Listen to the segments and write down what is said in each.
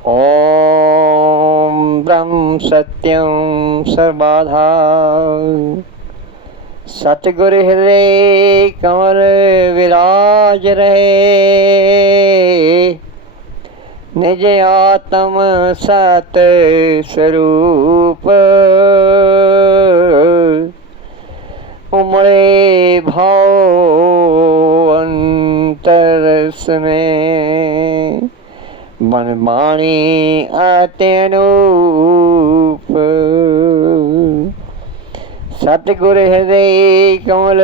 ओम ब्रह्म सत्यम सर्वधाम सतगुरु हृदय कमल विराज रहे। निज आत्म सत स्वरूप उमड़े भाव अंतरस में मन वाणी अत्यनूप। सतगुरु हृदय कमल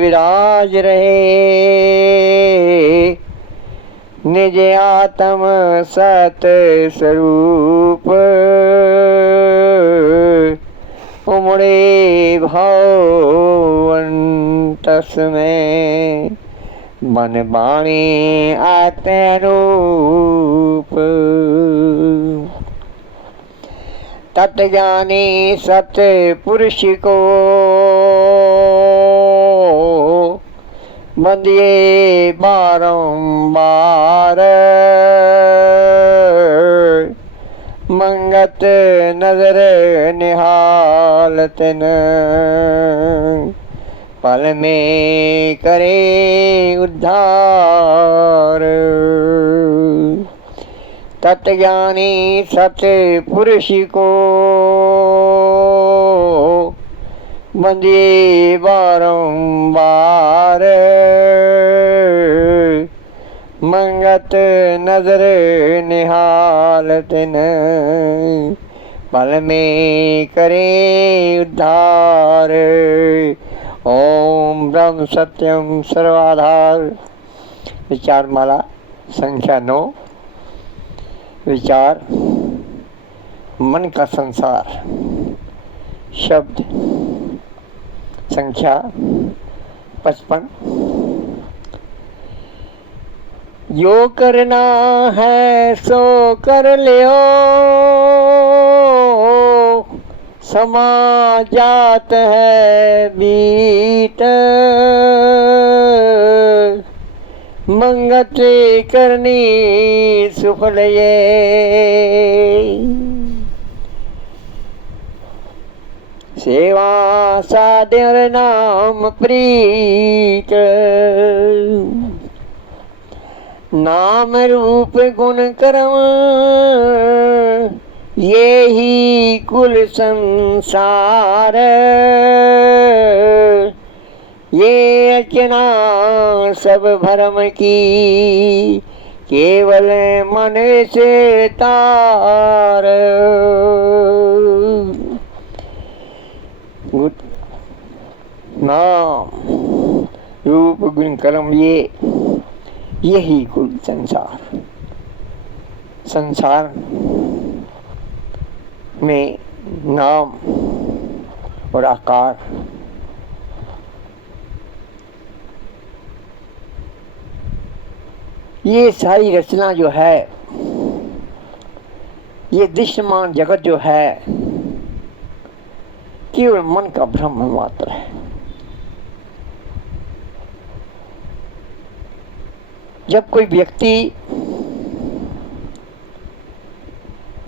विराज रहे। निज आत्म सत स्वरूप उमड़े भाव अंतस में मन वाणी अत्यनूप। तत्ज्ञानी सत्य पुरुष को बंदिए बारंबार। मंगत नजर निहालत न पल में करे उद्धार। तत्ज्ञानी सत्य पुरुष को बंदिए बारंबार। मंगत नजर निहालत न पल में करे उद्धार। ओम ब्रह्म सत्यम सर्वाधार। विचार माला संख्या 9। विचार मन का संसार। शब्द संख्या 55। जो करना है सो कर लियो, समा जात है बीत। मंगत करनी सुफल ये, सेवा साधर नाम प्रीत। नाम रूप गुण कर्म ये ही कुल संसार। ये अचना सब भरम की केवल मन से तार। नाम रूप गुण कर्म यही कुल संसार। संसार में नाम और आकार ये सारी रचना जो है, ये दृश्यमान जगत जो है, केवल मन का भ्रम मात्र है। जब कोई व्यक्ति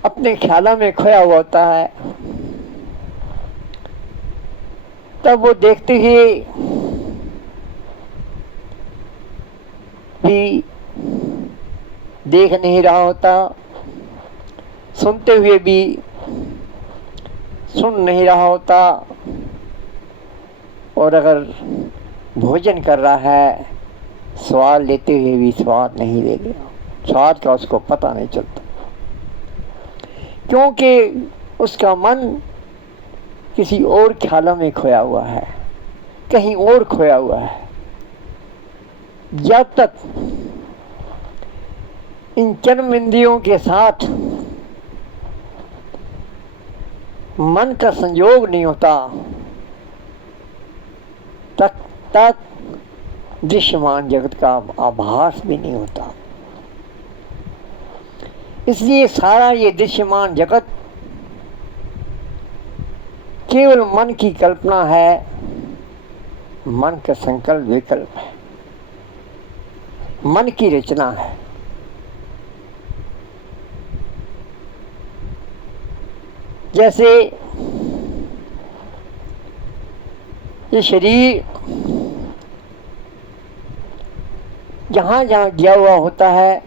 अपने ख्यालों में खोया हुआ होता है, तब वो देखते ही भी देख नहीं रहा होता, सुनते हुए भी सुन नहीं रहा होता, और अगर भोजन कर रहा है स्वाद लेते हुए भी स्वाद नहीं लेगा। स्वाद का उसको पता नहीं चलता, क्योंकि उसका मन किसी और ख्यालों में खोया हुआ है, कहीं और खोया हुआ है। जब तक इन कर्म इंद्रियों के साथ मन का संयोग नहीं होता, तक दृश्यमान जगत का आभास भी नहीं होता। इसलिए सारा ये दृश्यमान जगत केवल मन की कल्पना है, मन का संकल्प विकल्प है, मन की रचना है। जैसे ये शरीर जहाँ जहाँ गया हुआ होता है,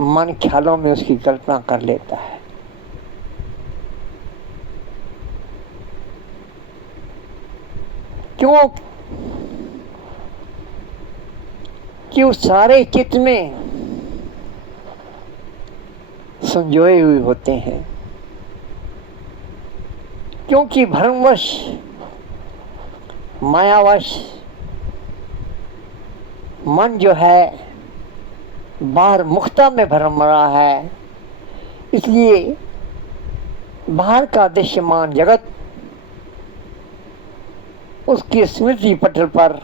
मन ख्यालों में उसकी कल्पना कर लेता है। क्यों? कि उस सारे चित्त में संजोए हुए होते हैं। क्योंकि भ्रमवश, मायावश मन जो है बाहर मुक्ता में भ्रम रहा है, इसलिए बाहर का दृश्यमान जगत उसकी स्मृति पटल पर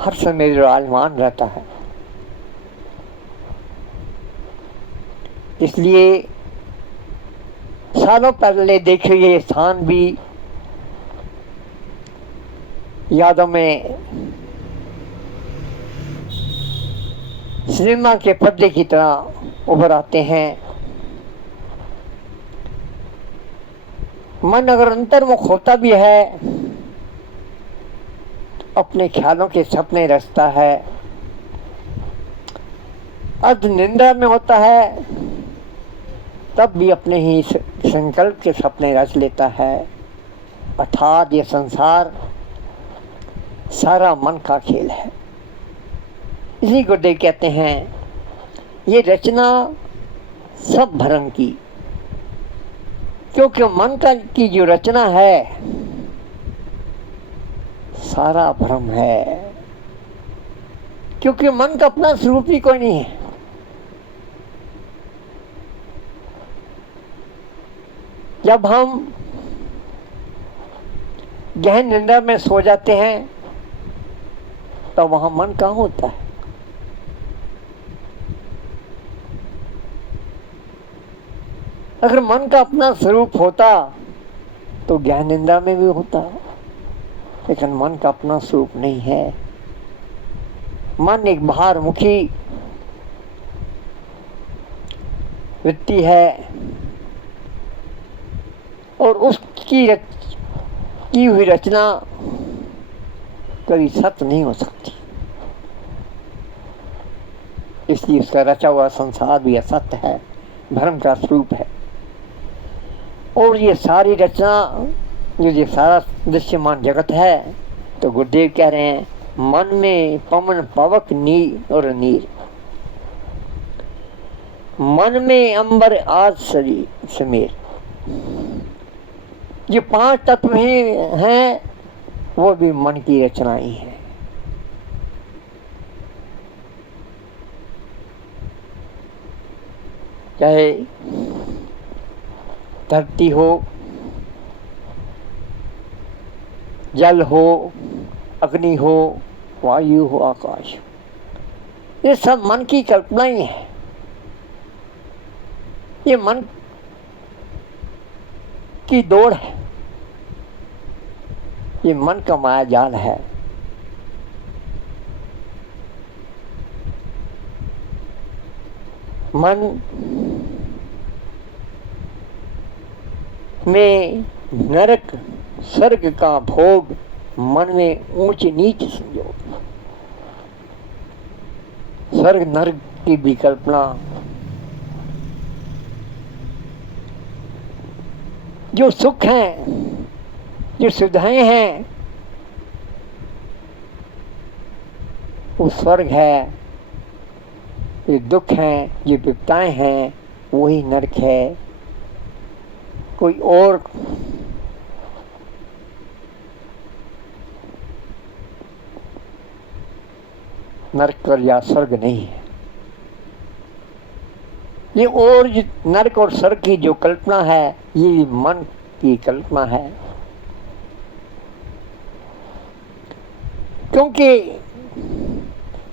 हर समय विराजमान रहता है। इसलिए सालों पहले देखे गए स्थान भी यादों में सिनेमा के पर्दे की तरह उभर आते हैं। मन अगर अंतर्मुख होता भी है, अपने ख्यालों के सपने रचता है। अर्ध निंदा में होता है, तब भी अपने ही संकल्प के सपने रच लेता है। अर्थात ये संसार सारा मन का खेल है। इसी गुरुदेव कहते हैं, ये रचना सब भ्रम की, क्योंकि मन का की जो रचना है सारा भ्रम है। क्योंकि मन का अपना स्वरूप ही कोई नहीं है। जब हम गहन निंदा में सो जाते हैं तो वहां मन कहाँ होता है? अगर मन का अपना स्वरूप होता तो गहन निंदा में भी होता, लेकिन मन का अपना स्वरूप नहीं है। मन एक बाहरमुखी वृत्ति है और उसकी की हुई रचना कभी सत्य नहीं हो सकती। इसलिए उसका रचा हुआ संसार भी असत्य है, भ्रम का स्वरूप है। और ये सारी रचना, ये सारा दृश्यमान जगत है, तो गुरुदेव कह रहे हैं, मन में पवन पवक नीर और नीर, मन में अंबर आज समीर। ये 5 तत्व हैं, वो भी मन की रचनाएं हैं। चाहे धरती हो, जल हो, अग्नि हो, वायु हो, आकाश, ये सब मन की कल्पना ही है। ये मन की दौड़ है, ये मन का माया जाल है। मन में नरक स्वर्ग का भोग, मन में ऊंच नीच संयोग, स्वर्ग नरक की विकल्पना, जो सुख है, जो सुविधाएं हैं, वो स्वर्ग है। ये दुख हैं, ये विपदाएं हैं, वही नरक है। कोई और नरक या स्वर्ग नहीं है। ये और नरक और स्वर्ग की जो कल्पना है, ये मन की कल्पना है। क्योंकि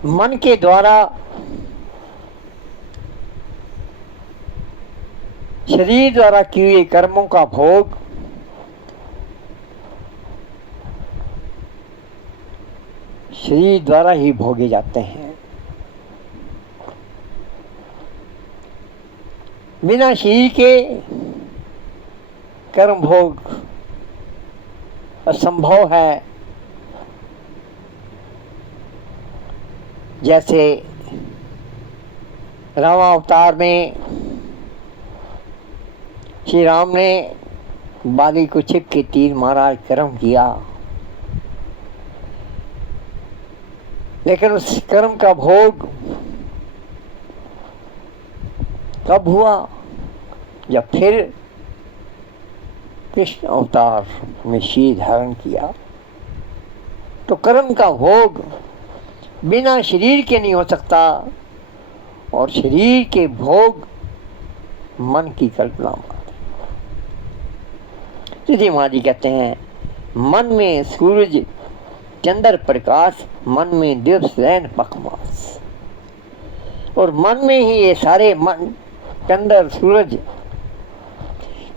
मन के द्वारा शरीर द्वारा किए हुए कर्मों का भोग शरीर द्वारा ही भोगे जाते हैं। बिना शरीर के कर्म भोग असंभव है। जैसे रामावतार में श्री राम ने बाली को छिप के तीर मारा, कर्म किया, लेकिन उस कर्म का भोग कब हुआ? जब फिर कृष्ण अवतार में शीर धारण किया। तो कर्म का भोग बिना शरीर के नहीं हो सकता, और शरीर के भोग मन की कल्पना मात्र। सीधी माँ जी कहते हैं, मन में सूरज चंद्र प्रकाश, मन में दिवस रैन पखमास। और मन में ही ये सारे मन, चंद्र, सूरज,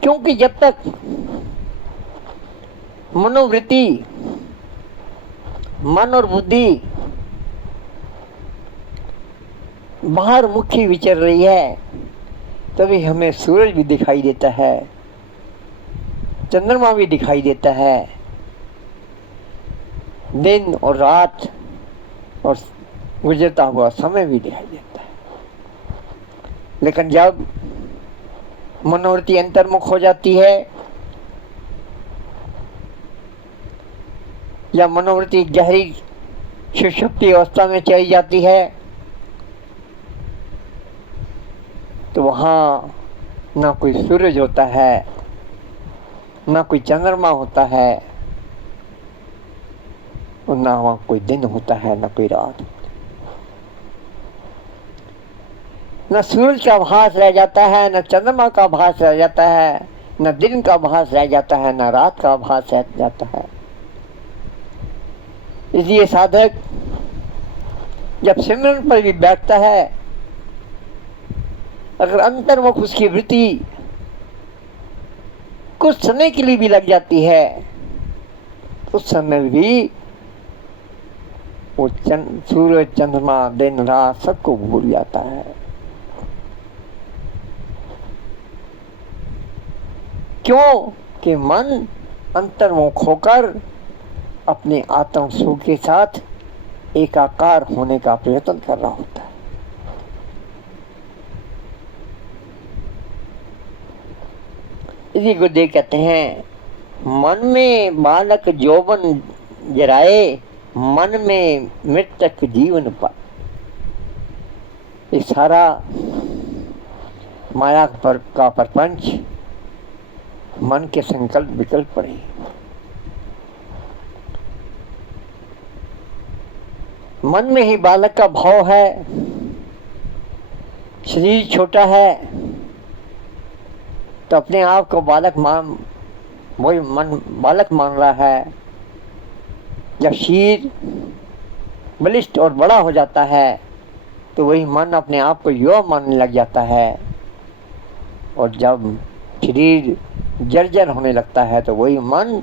क्योंकि जब तक मनोवृत्ति, मन और बुद्धि बाहर मुखी विचर रही है, तभी हमें सूरज भी दिखाई देता है, चंद्रमा भी दिखाई देता है, दिन और रात और गुजरता हुआ समय भी दिखाई देता है। लेकिन जब मनोवृत्ति अंतर्मुख हो जाती है या मनोवृत्ति गहरी सुषुप्ति अवस्था में चली जाती है, तो वहाँ ना कोई सूरज होता है, ना कोई चंद्रमा होता है, और ना वहाँ कोई दिन होता है, ना कोई रात। न सूरज का भास रह जाता है, न चंद्रमा का भास रह जाता है, न दिन का भास रह जाता है, न रात का भास रह जाता है। इसलिए साधक जब सिमरन पर भी बैठता है, अगर अंतर्मुख उसकी वृत्ति कुछ समय के लिए भी लग जाती है, उस समय भी वो सूरज, चंद्रमा, दिन, रात सबको भूल जाता है। क्यों? कि मन अंतर्मुख होकर अपने आत्म सुख के साथ एकाकार होने का प्रयत्न कर रहा होता है। इसी को देख कहते हैं, मन में बालक यौवन जराए, मन में मृतक जीवन पाए। ये सारा माया का प्रपंच मन के संकल्प विकल्प पर ही। मन में ही बालक का भाव है, शरीर छोटा है तो अपने आप को वही मन बालक मान रहा है। जब शरीर बलिष्ठ और बड़ा हो जाता है तो वही मन अपने आप को युवा मानने लग जाता है, और जब शरीर जर्जर होने लगता है तो वही मन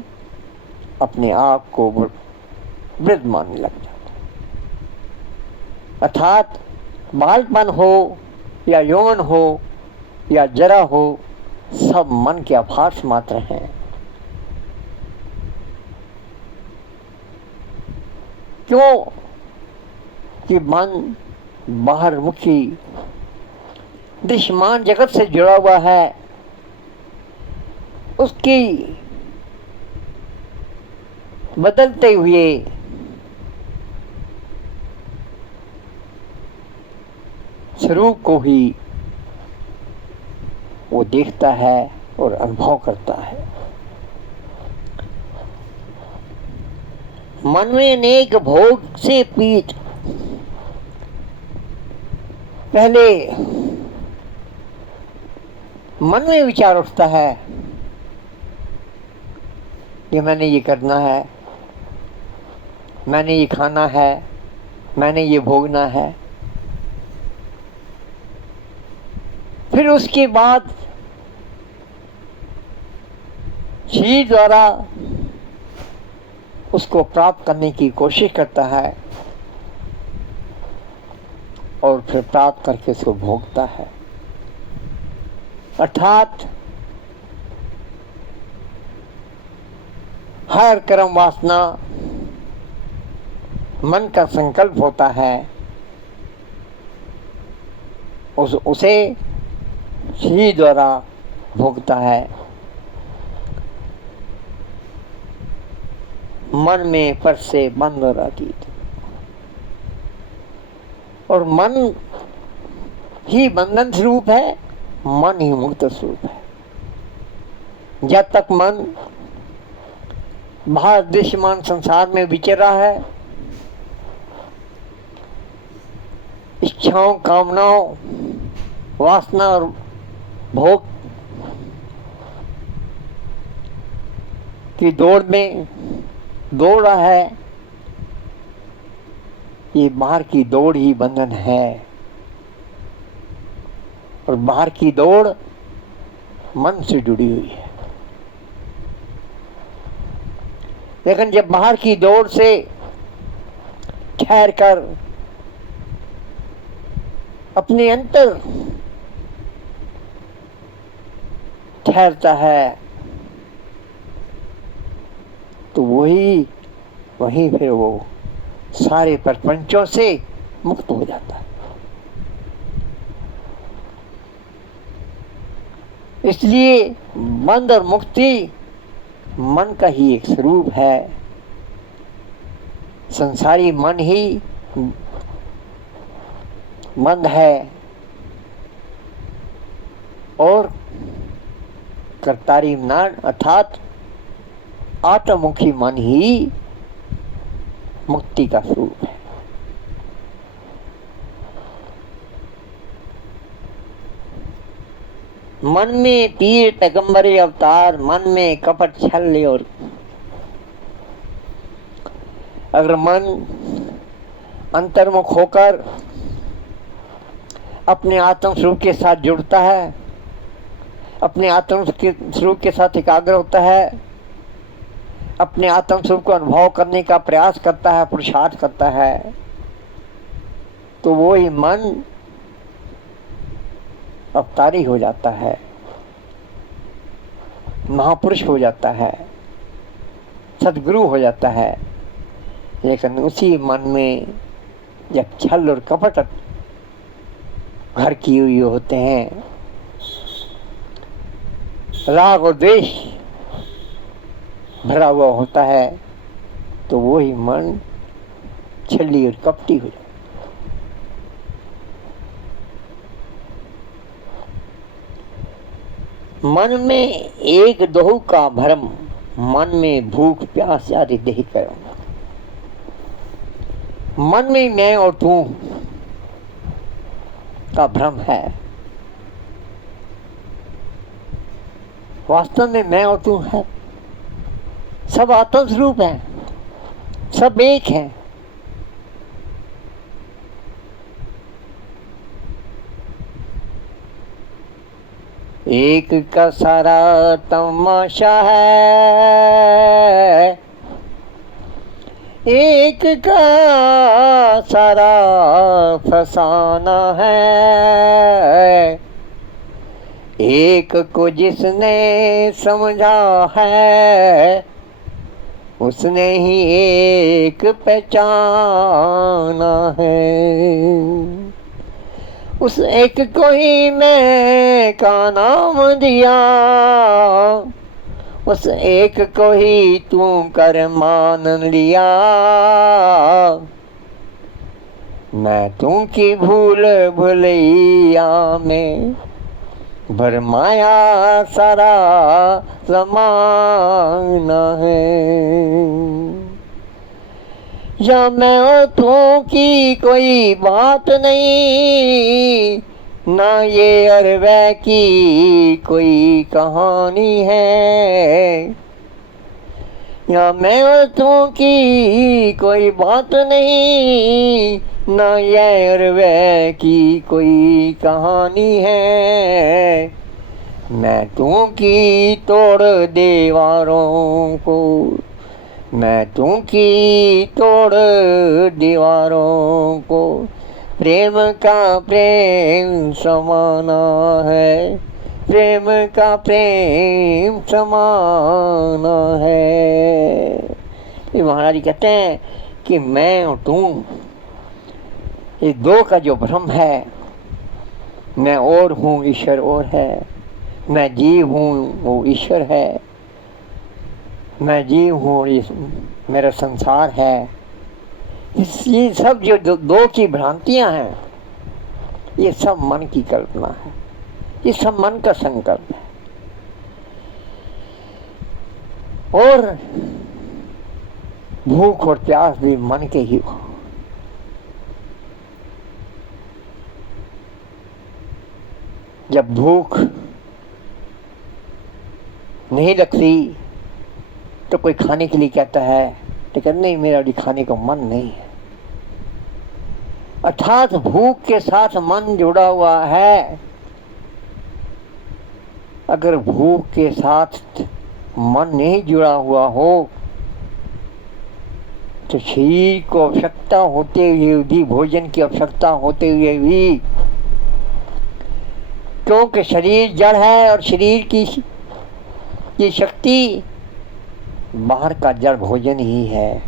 अपने आप को वृद्ध मानने लग जाता है। अर्थात बालपन हो या यौवन हो या जरा हो, सब मन के आभास मात्र हैं। क्यों? कि मन बाहर मुखी दृश्यमान जगत से जुड़ा हुआ है, उसकी बदलते हुए स्वरूप को ही वो देखता है और अनुभव करता है। मन में अनेक भोग से पीठ, पहले मन में विचार उठता है कि मैंने ये करना है, मैंने ये खाना है, मैंने ये भोगना है। फिर उसके बाद शरीर द्वारा उसको प्राप्त करने की कोशिश करता है और फिर प्राप्त करके उसको भोगता है। अर्थात हर कर्म वासना मन का संकल्प होता है, उसे शरीर द्वारा भोगता है। मन में पर से बंद और अतीत, और मन ही बंधन स्वरूप है, मन ही मुक्त स्वरूप है। जब तक मन बाहर दृश्यमान संसार में विचर रहा है, इच्छाओं, कामनाओं, वासना और भोग की दौड़ में दौड़ रहा है, ये बाहर की दौड़ ही बंधन है। और बाहर की दौड़ मन से जुड़ी हुई है। लेकिन जब बाहर की दौड़ से ठहर कर अपने अंतर ठहरता है, तो वही फिर वो सारे प्रपंचों से मुक्त हो जाता है। इसलिए बंध और मुक्ति मन का ही एक स्वरूप है। संसारी मन ही बंध है और कर्तारी मन अर्थात आत्ममुखी मन ही मुक्ति का स्वरूप है। मन में तीर पैगंबरी अवतार, मन में कपट छल, और अगर मन अंतर्मुख होकर अपने आत्म स्वरूप के साथ जुड़ता है, अपने आत्म स्वरूप के साथ एकाग्र होता है, अपने आत्म स्वरूप को अनुभव करने का प्रयास करता है, पुरुषार्थ करता है, तो वो ही मन अवतारी हो जाता है, महापुरुष हो जाता है, सद्गुरु हो जाता है। लेकिन उसी मन में जब छल और कपट घर किए हुए होते हैं, राग और द्वेष भरा हुआ होता है, तो वो ही मन छली और कपटी हो जाता है। मन में एक दोहु का भरम, मन में भूख प्यास आदि देह करो। मन में मैं और तू का भ्रम है। वास्तव में मैं और तू है, सब आत्म स्वरूप है, सब एक है। एक का सारा तमाशा है, एक का सारा फसाना है, एक को जिसने समझा है, उसने ही एक पहचाना है। उस एक को ही मैं का नाम दिया, उस एक को ही तू कर मान लिया। मैं तू की भूल भुलैया में भरमाया सारा ज़माना है। या मैं और तू की कोई बात नहीं, ना ये अरवै की कोई कहानी है। या मैं और तू की कोई बात नहीं, ना ये अरवै की कोई कहानी है। मैं तू की तोड़ दीवारों को, मैं तू की तोड़ दीवारों को, प्रेम का प्रेम समाना है, प्रेम का प्रेम समाना है। ये महाराज जी कहते हैं कि मैं और तू, ये दो का जो भ्रम है, मैं और हूँ ईश्वर और है, मैं जीव हूँ वो ईश्वर है, मैं जीव हूँ ये मेरा संसार है, ये सब जो दो की भ्रांतियां हैं, ये सब मन की कल्पना है, ये सब मन का संकल्प है। और भूख और प्यास भी मन के ही हो। जब भूख नहीं लगती तो कोई खाने के लिए कहता है, लेकिन नहीं, मेरा अभी खाने का मन नहीं है। अर्थात भूख के साथ मन जुड़ा हुआ है। अगर भूख के साथ मन नहीं जुड़ा हुआ हो तो शरीर को आवश्यकता होते हुए भी, भोजन की आवश्यकता होते हुए भी, क्योंकि शरीर जड़ है और शरीर की ये शक्ति बाहर का जड़ भोजन ही है,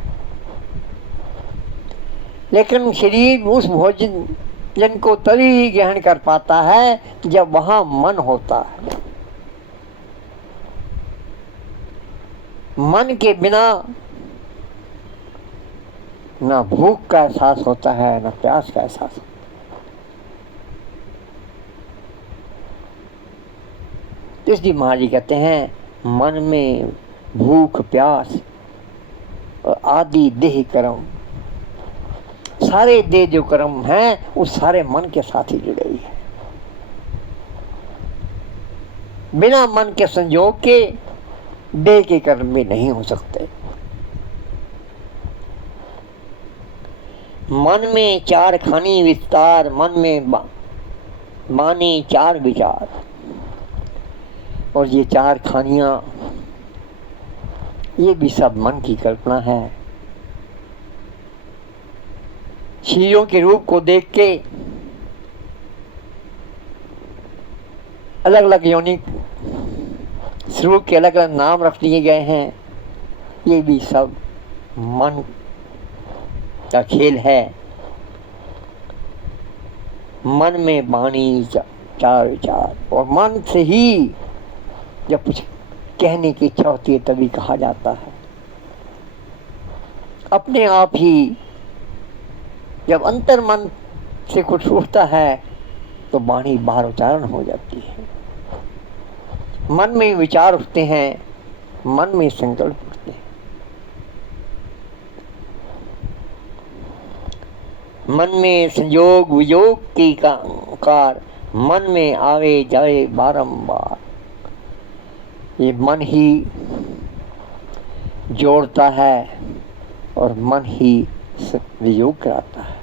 लेकिन शरीर उस भोजन को तभी ही ग्रहण कर पाता है जब वहां मन होता है। मन के बिना ना भूख का एहसास होता है, ना प्यास का एहसास होता है। इसलिए महाराज जी कहते हैं मन में भूख प्यास और आदि देह कर्म, सारे देह जो कर्म हैं वो सारे मन के साथ ही जुड़े हुए हैं। बिना मन के संयोग के देह के कर्म भी नहीं हो सकते। मन में चार खानी विस्तार, मन में मानी चार विचार। और ये चार खानियां, ये भी सब मन की कल्पना है। चीजों के रूप को देख के अलग अलग योनि स्वरूप के अलग अलग नाम रख दिए गए हैं। ये भी सब मन का खेल है। मन में वाणी चार विचार, और मन से ही जब कुछ कहने की इच्छा होती है तभी कहा जाता है। अपने आप ही जब अंतर मन से कुछ उठता है तो वाणी बाहर उच्चारण हो जाती है। मन में विचार उठते हैं, मन में संकल्प उठते हैं। मन में संयोग वियोग की कार, मन में आवे जाए बारंबार। ये मन ही जोड़ता है और मन ही वियोग कराता है।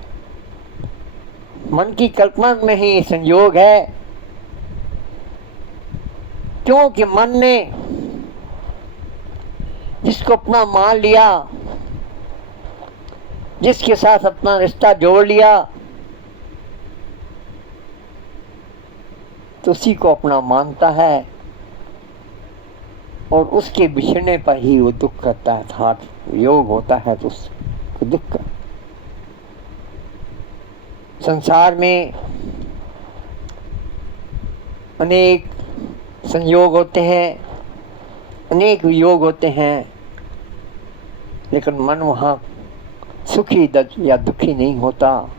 मन की कल्पना में ही संयोग है, क्योंकि मन ने जिसको अपना मान लिया, जिसके साथ अपना रिश्ता जोड़ लिया, तो उसी को अपना मानता है और उसके बिछड़ने पर ही वो दुख करता है। अर्थात योग होता है तो उसको दुख का। संसार में अनेक संयोग होते हैं, अनेक वियोग होते हैं, लेकिन मन वहाँ सुखी या दुखी नहीं होता।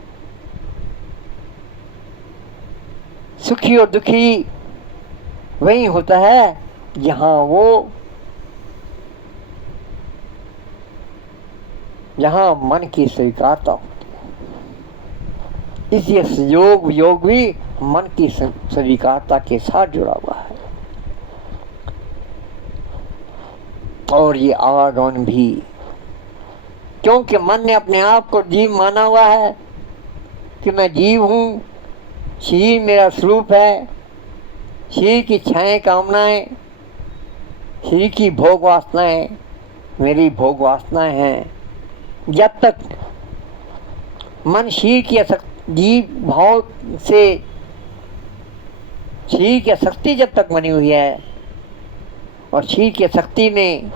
सुखी और दुखी वही होता है जहाँ मन की स्वीकारता होती है। इसलिए संयोग वियोग भी मन की स्वीकारता के साथ जुड़ा हुआ है। और ये आवागमन भी, क्योंकि मन ने अपने आप को जीव माना हुआ है कि मैं जीव हूँ, शरीर मेरा स्वरूप है, शरीर की इच्छाएं कामनाएं, शरीर की भोग वासनाएं मेरी भोग वासनाएं हैं। जब तक मन शरीर की जीव भाव से क्षीर की शक्ति जब तक बनी हुई है और क्षीर की शक्ति में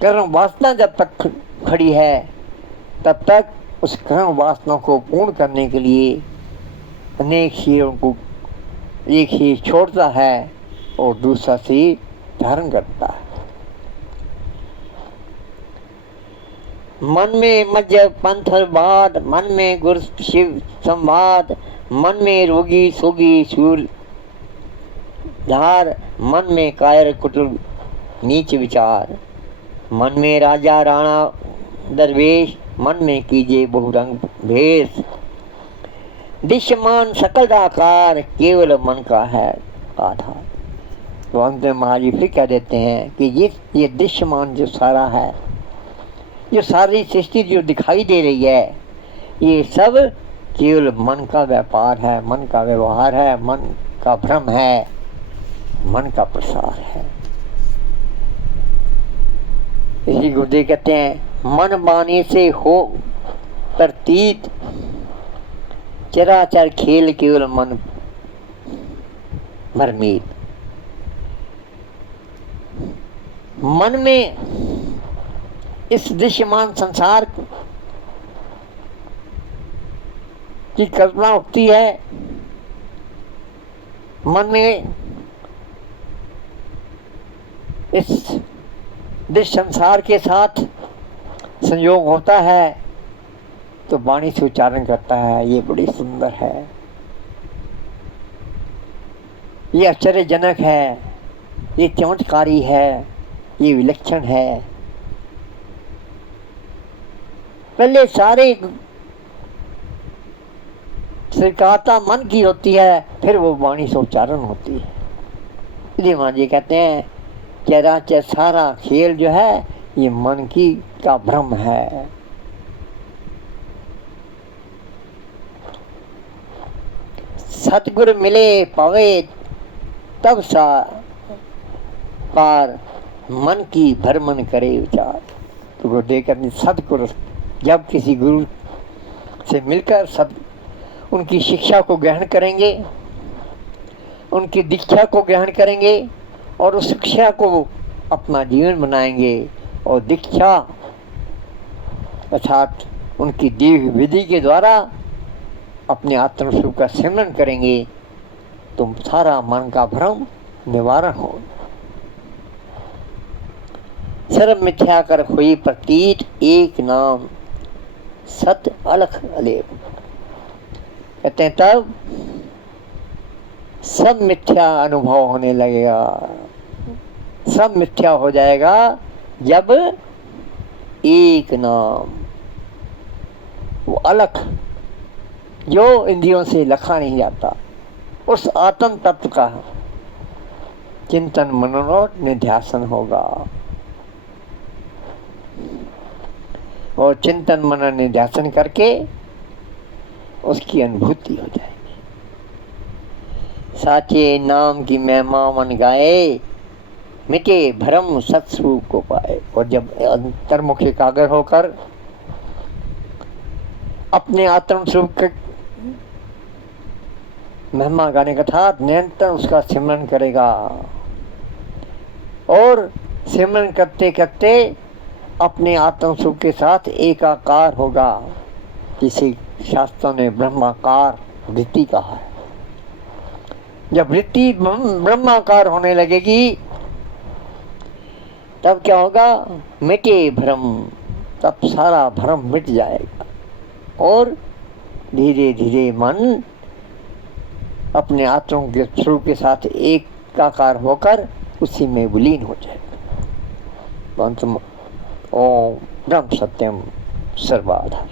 कर्म वासना जब तक खड़ी है, तब तक उस कर्म वासना को पूर्ण करने के लिए अनेक क्षीरों को एक क्षीर छोड़ता है और दूसरा क्षीर धारण करता है। मन में मज्जब पंथ बाद, मन में गुर शिव संवाद, मन में रोगी सोगी शूल धार, मन में कायर कुटुर नीच विचार, मन में राजा राणा दरवेश, मन में कीजिए बहुरंग भेष, दृश्यमान सकल आकार केवल मन का है आधार। तो अंत में महाराज फिर कह देते हैं कि ये दृश्यमान जो सारा है, जो सारी सृष्टि जो दिखाई दे रही है, ये सब केवल मन का व्यापार है, मन का व्यवहार है, मन का भ्रम है, मन का प्रसार है। इसी गुरुदेव कहते हैं मन बानी से हो प्रतीत, चराचर खेल केवल मन भरमीत। मन में इस दृश्यमान संसार की कल्पना उठती है, मन में इस दृश्य संसार के साथ संयोग होता है तो वाणी से उच्चारण करता है, ये बड़ी सुंदर है, ये आश्चर्यजनक है, ये चमत्कारी है, ये विलक्षण है। पहले सारे स्वीकारता मन की होती है, फिर वो वाणी से उच्चारण होती है। इसलिए मां जी कहते हैं चराचर सारा खेल जो है ये मन की का भ्रम है। सतगुरु मिले पावे तब सा पार, मन की भरमन करे विचार। तो गुरुदेव कहते सतगुरु जब किसी गुरु से मिलकर सब उनकी शिक्षा को ग्रहण करेंगे, उनकी दीक्षा को ग्रहण करेंगे और उस शिक्षा को अपना जीवन बनाएंगे और दीक्षा अर्थात उनकी दी हुई विधि के द्वारा अपने आत्मस्वरूप का सिमरन करेंगे तो सारा मन का भ्रम निवारण हो। सर्व मिथ्या कर हुई प्रतीत, एक नाम सत्य अलख अलेप। कहते हैं तब सब मिथ्या अनुभव होने लगेगा, सब मिथ्या हो जाएगा जब एक नाम, वो अलख जो इंद्रियों से लखा नहीं जाता, उस आत्म तत्व का चिंतन मनन निध्यासन होगा और चिंतन मनन निध्यासन करके उसकी अनुभूति हो जाएगी। साचे नाम की महिमा मन गाए, मिटे भ्रम सत्स्वरूप को पाए। और जब अंतर्मुख एकाग्र होकर अपने आत्म स्वरूप के महिमा गाने का था निरंतर उसका सिमरन करेगा और सिमरन करते करते अपने आत्म स्वरूप के साथ एकाकार होगा, जिसे शास्त्रों ने ब्रह्माकार वृत्ति कहा है। जब वृत्ति ब्रह्माकार होने लगेगी तब क्या होगा, मिटे भ्रम, तब सारा भ्रम मिट जाएगा और धीरे धीरे मन अपने आत्मा के स्वरूप के साथ एकाकार होकर उसी में विलीन हो जाएगा। ओम ब्रह्म सत्यम सर्वाधार।